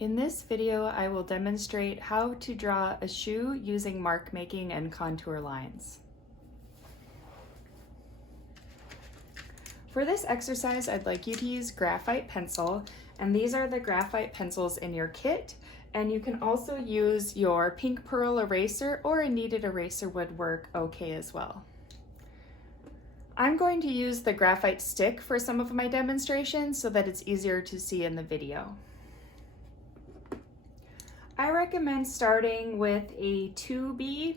In this video, I will demonstrate how to draw a shoe using mark making and contour lines. For this exercise, I'd like you to use graphite pencil, and these are the graphite pencils in your kit, and you can also use your pink pearl eraser or a kneaded eraser would work okay as well. I'm going to use the graphite stick for some of my demonstrations so that it's easier to see in the video. I recommend starting with a 2B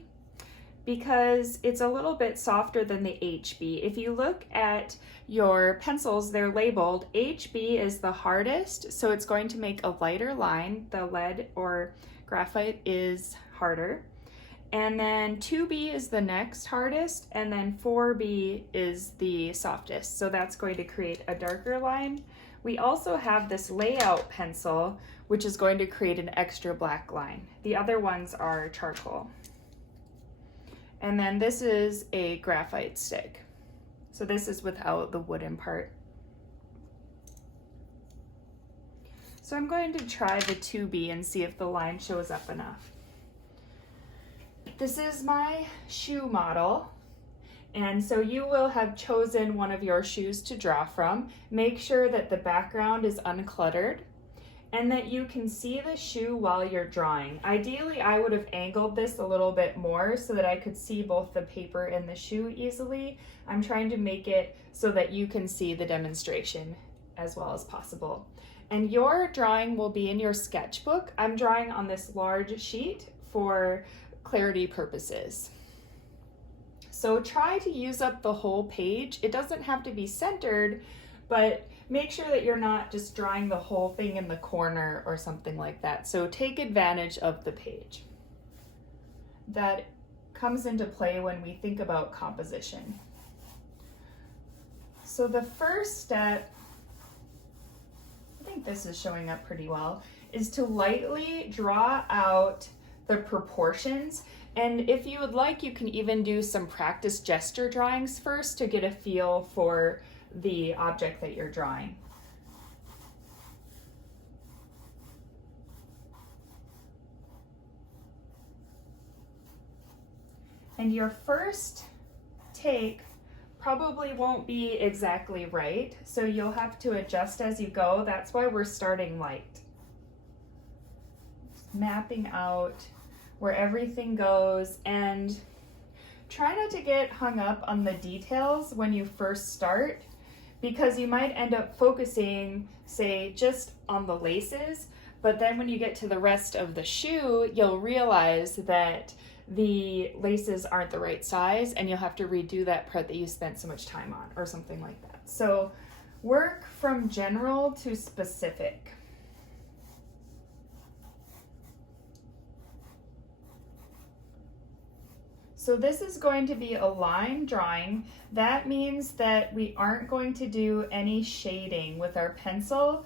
because it's a little bit softer than the HB. If you look at your pencils, they're labeled. HB is the hardest, so it's going to make a lighter line. The lead or graphite is harder. And then 2B is the next hardest, and then 4B is the softest. So that's going to create a darker line. We also have this layout pencil, which is going to create an extra black line. The other ones are charcoal. And then this is a graphite stick. So this is without the wooden part. So I'm going to try the 2B and see if the line shows up enough. This is my shoe model. And so you will have chosen one of your shoes to draw from. Make sure that the background is uncluttered and that you can see the shoe while you're drawing. Ideally, I would have angled this a little bit more so that I could see both the paper and the shoe easily. I'm trying to make it so that you can see the demonstration as well as possible. And your drawing will be in your sketchbook. I'm drawing on this large sheet for clarity purposes. So try to use up the whole page. It doesn't have to be centered, but make sure that you're not just drawing the whole thing in the corner or something like that. So take advantage of the page. That comes into play when we think about composition. So the first step, I think this is showing up pretty well, is to lightly draw out the proportions. And if you would like, you can even do some practice gesture drawings first to get a feel for the object that you're drawing. And your first take probably won't be exactly right, so you'll have to adjust as you go. That's why we're starting light. Just mapping out where everything goes, and try not to get hung up on the details when you first start, because you might end up focusing, say, just on the laces, but then when you get to the rest of the shoe, you'll realize that the laces aren't the right size and you'll have to redo that part that you spent so much time on or something like that. So work from general to specific. So this is going to be a line drawing. That means that we aren't going to do any shading with our pencil,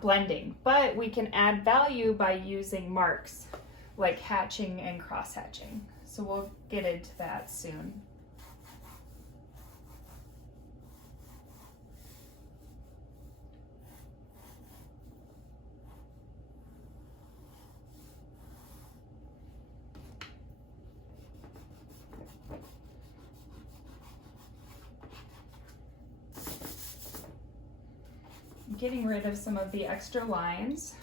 blending, but we can add value by using marks like hatching and cross hatching. So we'll get into that soon. Getting rid of some of the extra lines.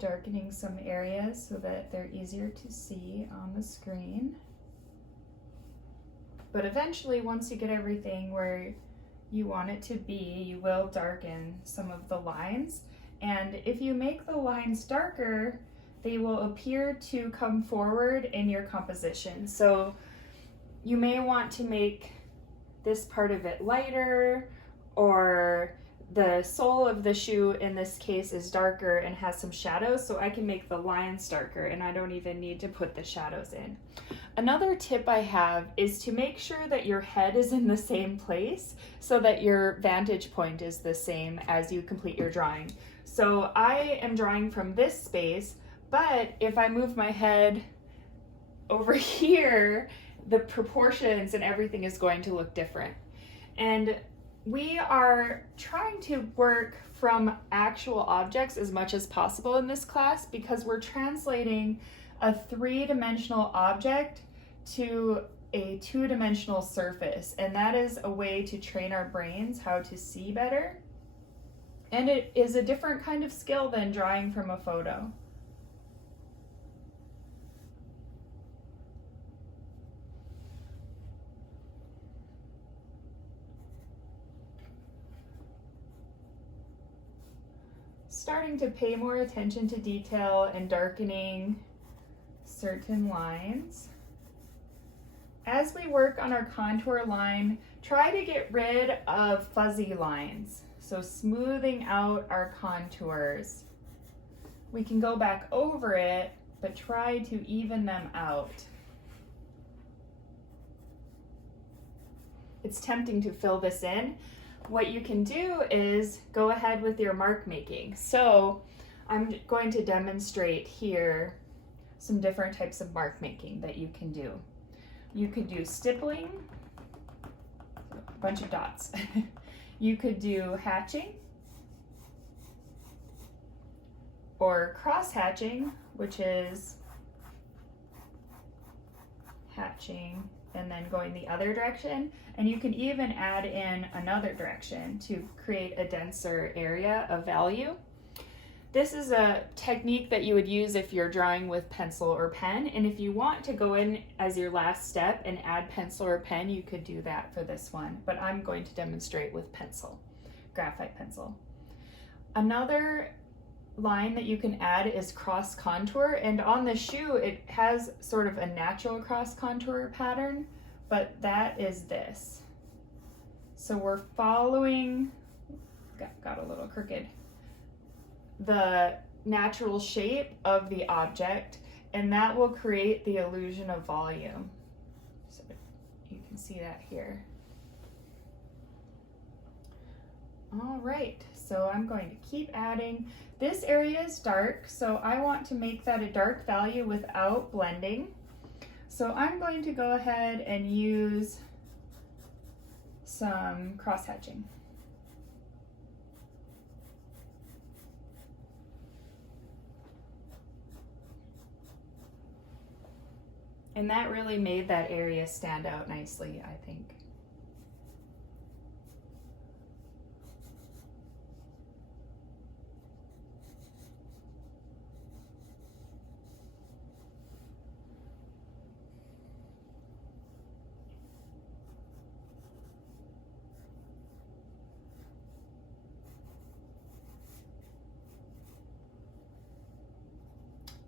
Darkening some areas so that they're easier to see on the screen. But eventually, once you get everything where you want it to be, you will darken some of the lines. And if you make the lines darker, they will appear to come forward in your composition. So you may want to make this part of it lighter, or the sole of the shoe in this case is darker and has some shadows, so I can make the lines darker and I don't even need to put the shadows in. Another tip I have is to make sure that your head is in the same place so that your vantage point is the same as you complete your drawing. So I am drawing from this space, but if I move my head over here, the proportions and everything is going to look different. And we are trying to work from actual objects as much as possible in this class because we're translating a three-dimensional object to a two-dimensional surface, and that is a way to train our brains how to see better. And it is a different kind of skill than drawing from a photo. Starting to pay more attention to detail and darkening certain lines. As we work on our contour line, try to get rid of fuzzy lines. So smoothing out our contours. We can go back over it, but try to even them out. It's tempting to fill this in. What you can do is go ahead with your mark making. So I'm going to demonstrate here some different types of mark making that you can do. You could do stippling, a bunch of dots. You could do hatching or cross hatching, which is hatching and then going the other direction. And you can even add in another direction to create a denser area of value. This is a technique that you would use if you're drawing with pencil or pen. And if you want to go in as your last step and add pencil or pen, you could do that for this one. But I'm going to demonstrate with pencil, graphite pencil. Another line that you can add is cross contour, and on the shoe it has sort of a natural cross contour pattern, but that is this. So we're following, got a little crooked, the natural shape of the object, and that will create the illusion of volume. So you can see that here. All right, so I'm going to keep adding. This area is dark, so I want to make that a dark value without blending. So I'm going to go ahead and use some cross hatching. And that really made that area stand out nicely, I think.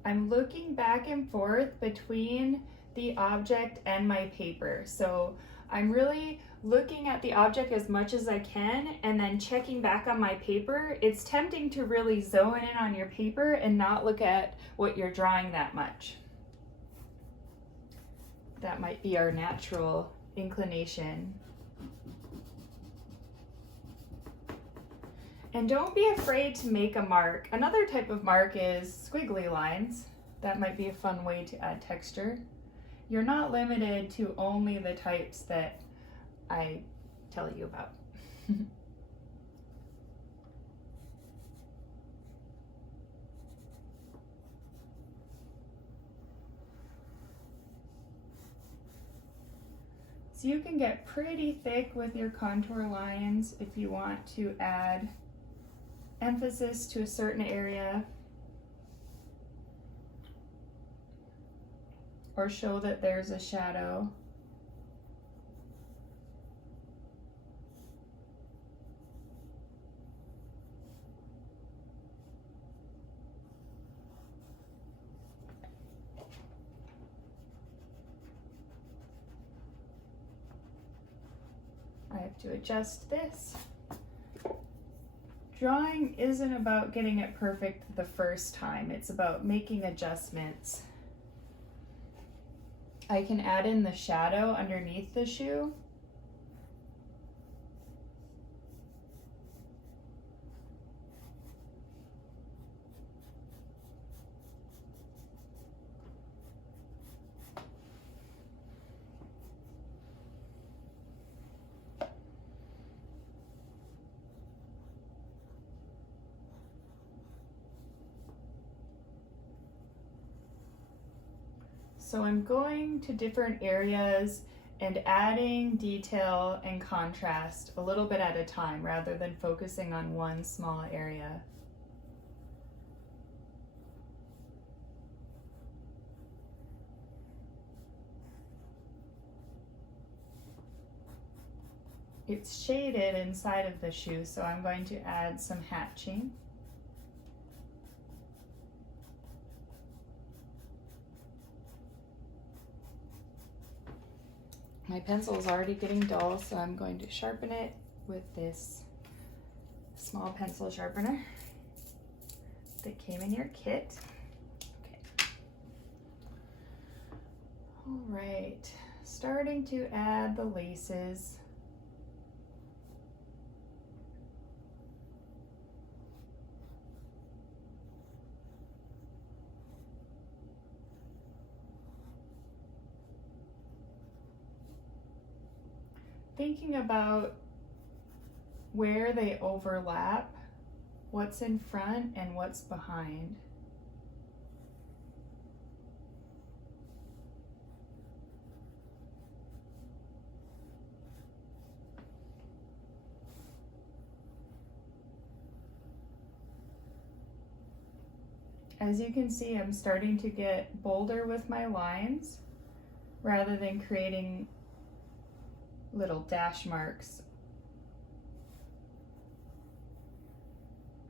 I'm looking back and forth between the object and my paper. So I'm really looking at the object as much as I can and then checking back on my paper. It's tempting to really zone in on your paper and not look at what you're drawing that much. That might be our natural inclination. And don't be afraid to make a mark. Another type of mark is squiggly lines. That might be a fun way to add texture. You're not limited to only the types that I tell you about. So you can get pretty thick with your contour lines if you want to add emphasis to a certain area or show that there's a shadow. I have to adjust this. Drawing isn't about getting it perfect the first time, it's about making adjustments. I can add in the shadow underneath the shoe. So I'm going to different areas and adding detail and contrast a little bit at a time rather than focusing on one small area. It's shaded inside of the shoe, so I'm going to add some hatching. My pencil is already getting dull, so I'm going to sharpen it with this small pencil sharpener that came in your kit. Okay. All right, starting to add the laces. Thinking about where they overlap, what's in front and what's behind. As you can see, I'm starting to get bolder with my lines rather than creating little dash marks.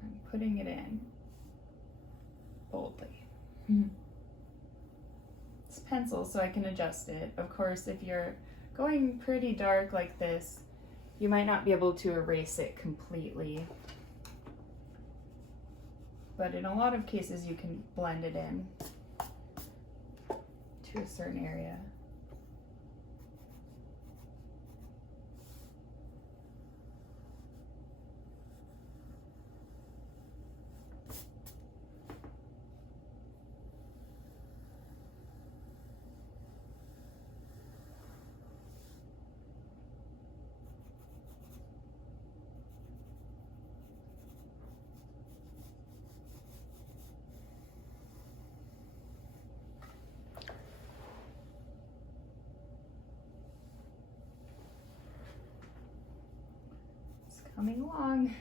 I'm putting it in boldly. It's pencil, so I can adjust it. Of course, if you're going pretty dark like this, you might not be able to erase it completely. But in a lot of cases, you can blend it in to a certain area. Coming along.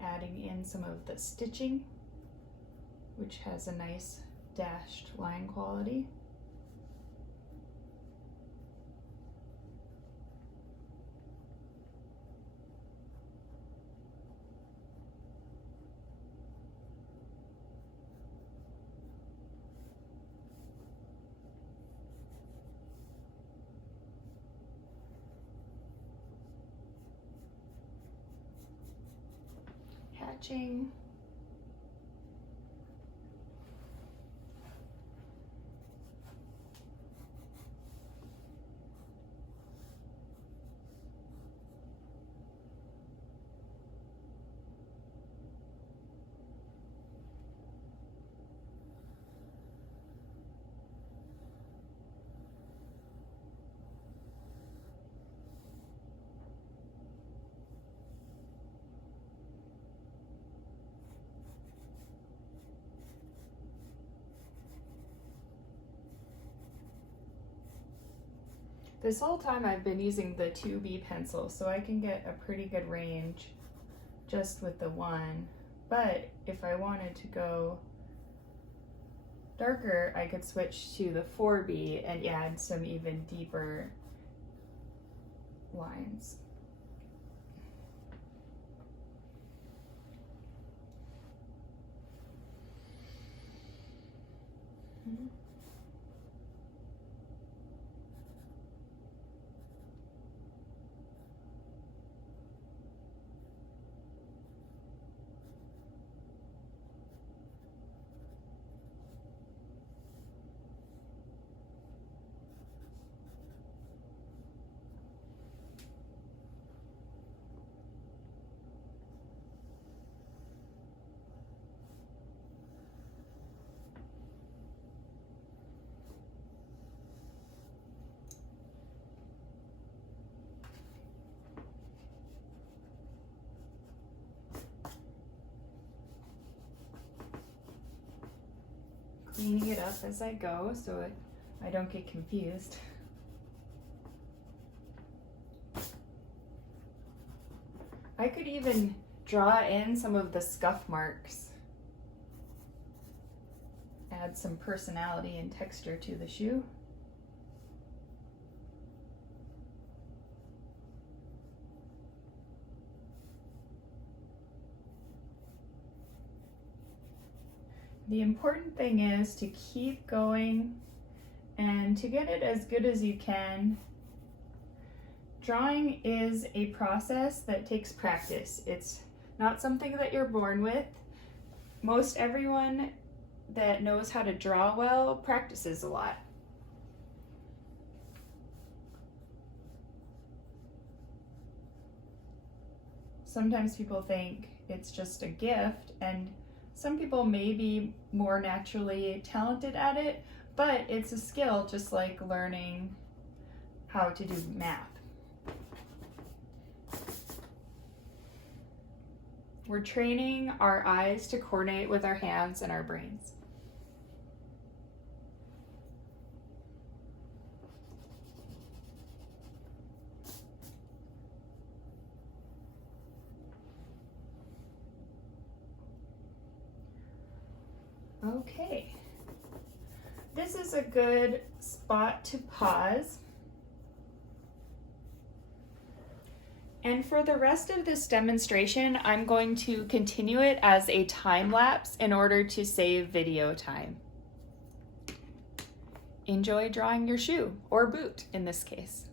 Adding in some of the stitching, which has a nice dashed line quality. Hatching. This whole time I've been using the 2B pencil, so I can get a pretty good range just with the one. But if I wanted to go darker, I could switch to the 4B and add some even deeper lines. Cleaning it up as I go so I don't get confused. I could even draw in some of the scuff marks. Add some personality and texture to the shoe. The important thing is to keep going and to get it as good as you can. Drawing is a process that takes practice. It's not something that you're born with. Most everyone that knows how to draw well practices a lot. Sometimes people think it's just a gift, and some people may be more naturally talented at it, but it's a skill just like learning how to do math. We're training our eyes to coordinate with our hands and our brains. Okay, this is a good spot to pause. And for the rest of this demonstration, I'm going to continue it as a time lapse in order to save video time. Enjoy drawing your shoe, or boot in this case.